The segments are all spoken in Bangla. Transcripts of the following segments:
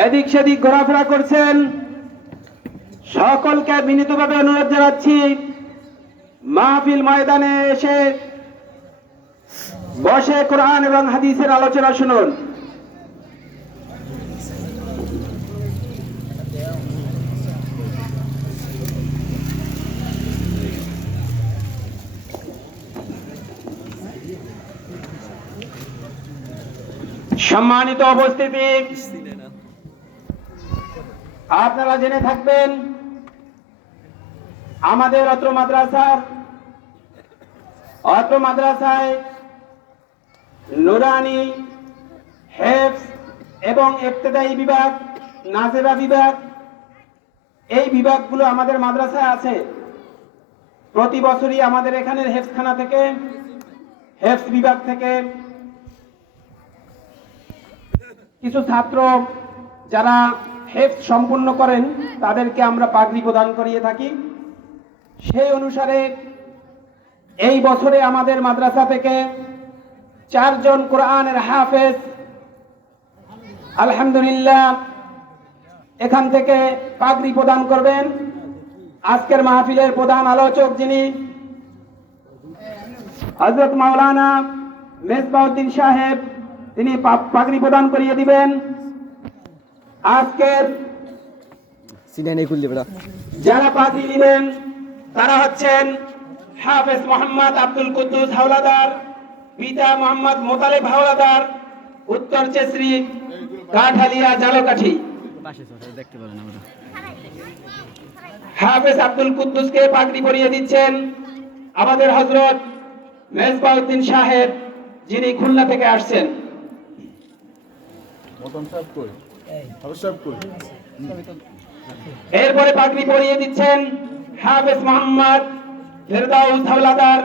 এদিক সেদিক ঘোরাফেরা করছেন, সকলকে বিনীতভাবে অনুরোধ জানাচ্ছি মাহফিল ময়দানে এসে বসে কোরআন এবং হাদিসের আলোচনা শুনুন। সম্মানিত উপস্থিতি, আপনারা জেনে থাকবেন আমাদের অত্র মাদ্রাসায় নুরানি, হেফজ এবং ইবতেদায়ী বিভাগ, নাজেরা বিভাগ, এই বিভাগগুলো আমাদের মাদ্রাসায় আছে। প্রতি বছরই আমাদের এখানের হেফজখানা থেকে, হেফজ বিভাগ থেকে কিছু ছাত্র যারা হেফজ সম্পূর্ণ করেন তাদেরকে আমরা পাগড়ি প্রদান করিয়ে থাকি। সেই অনুসারে এই বছরে আমাদের মাদ্রাসা থেকে 4 জন কোরআনের হাফেজ আলহামদুলিল্লাহ এখান থেকে পাগড়ি প্রদান করবেন। আজকের মাহফিলের প্রধান আলোচক যিনি হযরত মাওলানা মেজবাউদ্দিন সাহেব, তিনি পাগড়ি প্রদান করিয়ে দিবেন। আজকের যারা পাগড়ি নেবেন তারা হচ্ছেন হাফেজ মোহাম্মদ আব্দুল কুদ্দুস হাওলাদার, পিতা মোহাম্মদ মোতালেব হাওলাদার, উত্তর চেসরি, কাঠালিয়া, জালকাঠি। হাফেজ আব্দুল কুদ্দুসকে পাগড়ি পরিয়ে দিচ্ছেন আমাদের হযরত মেজবাউদ্দিন সাহেব, যিনি খুলনা থেকে আসছেন। এরপরে পাগড়ি পরিয়ে দিচ্ছেন হাফেজ মোহাম্মদ ফেরদাউস হাওলাদার,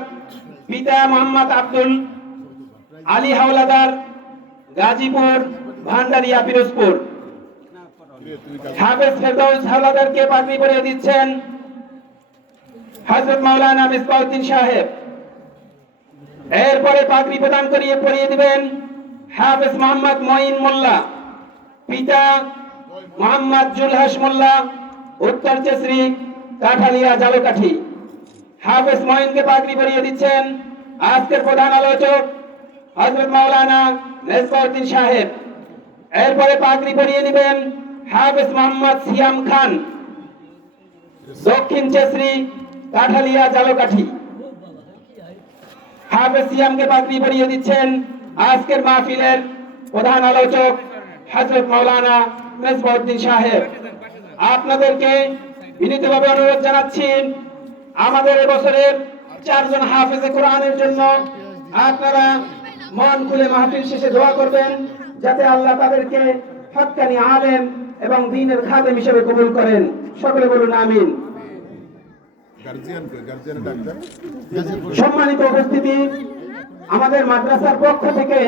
পিতা মোহাম্মদ আব্দুল আলী হাওলাদার, গাজীপুর, ভান্ডারিয়া, পিরোজপুর। হাফেজ ফেরদাউস হাওলাদারকে পাগড়ি পরিয়ে দিচ্ছেন হযরত মাওলানা মিসবাউদ্দিন সাহেব। এরপরে পাগড়ি প্রদান পরিয়ে দিবেন হাফেজ মোহাম্মদ মঈন মোল্লা, পিতা মোহাম্মদ জুলহাস মোল্লা, উত্তর চেসরি, কাঠালিয়া, জালকাঠি। হাফেজ মঈনকে পাগড়ি পরিয়ে দিচ্ছেন আজকের প্রধান আলোচক হযরত মাওলানা মেজবাউদ্দিন সাহেব। এরপরে পাগড়ি পরিয়ে দিবেন হাফেজ মোহাম্মদ সিয়াম খান, দক্ষিণ চেসরি, কাঠালিয়া, জালকাঠি। হাফেজ সিয়ামকে পাগড়ি পরিয়ে দিচ্ছেন আজকের মাহফিলের প্রধান আলোচক হযরত মাওলানা মেজবাউদ্দিন সাহেব। আপনাদেরকে বিনীতভাবে অনুরোধ জানাচ্ছি আমাদের এবছরের 4 জন হাফেজে কোরআনের জন্য আপনারা মন খুলে মাহফিল শেষে দোয়া করবেন যাতে আল্লাহ তাদেরকে হক্কানি আলেম এবং দ্বীনের খাদেম হিসেবে কবুল করেন। সকলে বলুন আমিন। সম্মানিত উপস্থিতি, আমাদের মাদ্রাসার পক্ষ থেকে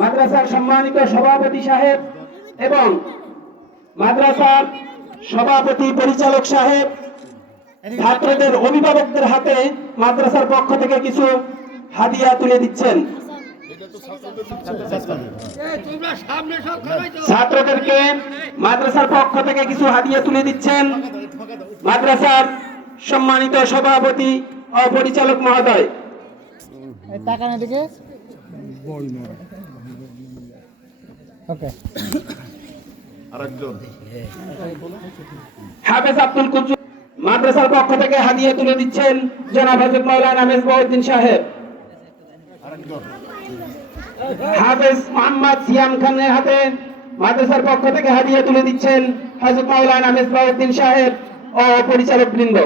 মাদ্রাসার সম্মানিত সভাপতি সাহেব এবং মাদ্রাসার সভাপতি পরিচালক সাহেব ছাত্রদের অভিভাবকদের হাতে মাদ্রাসার পক্ষ থেকে কিছু হাদিয়া তুলে দিচ্ছেন। ছাত্রদেরকে মাদ্রাসার পক্ষ থেকে কিছু হাদিয়া তুলে দিচ্ছেন মাদ্রাসার সম্মানিত সভাপতি ও পরিচালক মহোদয়। হাফেজ আব্দুল কুদ্দুস মাদ্রাসার পক্ষ থেকে হাদিয়া তুলে দিচ্ছেন জনাব হযরত মাওলানা মেজবাউদ্দিন সাহেব। হাফেজ মোহাম্মদ সিয়াম খানের হাতে মাদ্রাসার পক্ষ থেকে হাদিয়া তুলে দিচ্ছেন হযরত মাওলানা মেজবাউদ্দিন সাহেব ও পরিচালক বৃন্দ।